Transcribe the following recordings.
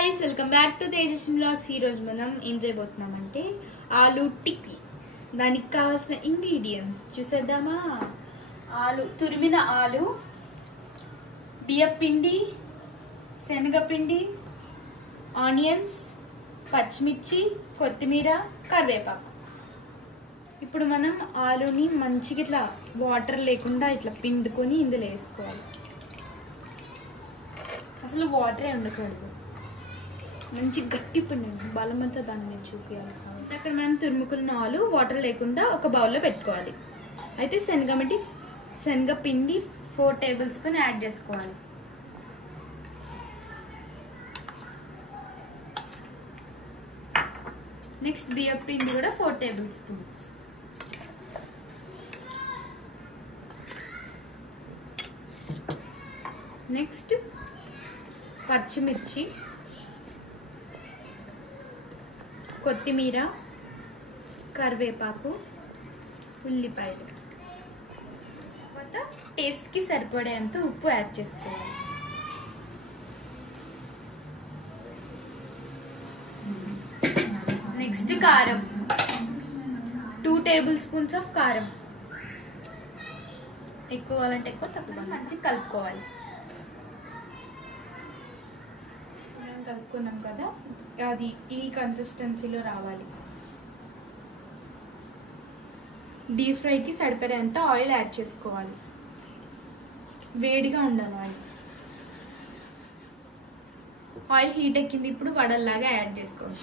guys, welcome back to Tejasvi Vlogs. ఈ రోజు మనం ఏం చేయబోతున్నామంటే ఆలు టిక్కీ. దానికి కావాల్సిన ఇంగ్రీడియంట్స్ చూసేద్దామా. ఆలు, తురిమిన ఆలు, బియ్యపిండి, శనగపిండి, ఆనియన్స్, పచ్చిమిర్చి, కొత్తిమీర, కరివేపాకు. ఇప్పుడు మనం ఆలుని మంచిగా ఇట్లా వాటర్ లేకుండా ఇట్లా పిండుకొని ఇందులో వేసుకోవాలి. అసలు వాటరే ఉండకూడదు, మంచి గట్టి పిండి, బలమంతా దాన్ని నేను చూపించాలి కాబట్టి అక్కడ మనం తురుముకున్న ఆలు వాటర్ లేకుండా ఒక బౌల్లో పెట్టుకోవాలి. అయితే శనగపిండి 4 టేబుల్ స్పూన్ యాడ్ చేసుకోవాలి. నెక్స్ట్ బియ్యపిండి కూడా 4 టేబుల్ స్పూన్స్. నెక్స్ట్ పచ్చిమిర్చి, కొత్తిమీర, కరివేపాకు, ఉల్లిపాయలు. తర్వాత టేస్ట్కి సరిపడేంత ఉప్పు యాడ్ చేసుకోవాలి. నెక్స్ట్ కారం, 2 టేబుల్ స్పూన్స్ ఆఫ్ కారం. ఎక్కువ కావాలంటే ఎక్కువ, తక్కువ మంచిగా కలుపుకోవాలి. కలుపుకున్నాం కదా, అది ఈ కన్సిస్టెన్సీలో రావాలి. డీప్ ఫ్రైకి సరిపడేంత ఆయిల్ యాడ్ చేసుకోవాలి. వేడిగా ఉండాలి ఆయిల్. ఆయిల్ హీట్ ఎక్కింది, ఇప్పుడు వడల్లాగా యాడ్ చేసుకోవాలి.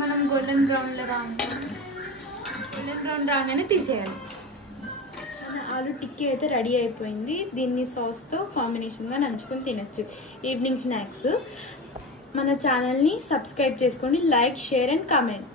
మనం గోల్డెన్ బ్రౌన్ రాగానే తీసేయాలి. ఆలు టిక్కీ అయితే రెడీ అయిపోయింది. దీన్ని సాస్తో కాంబినేషన్గా నంచుకొని తినచ్చు ఈవినింగ్ స్నాక్స్. మన ఛానల్ని సబ్స్క్రైబ్ చేసుకోండి, లైక్, షేర్ అండ్ కామెంట్.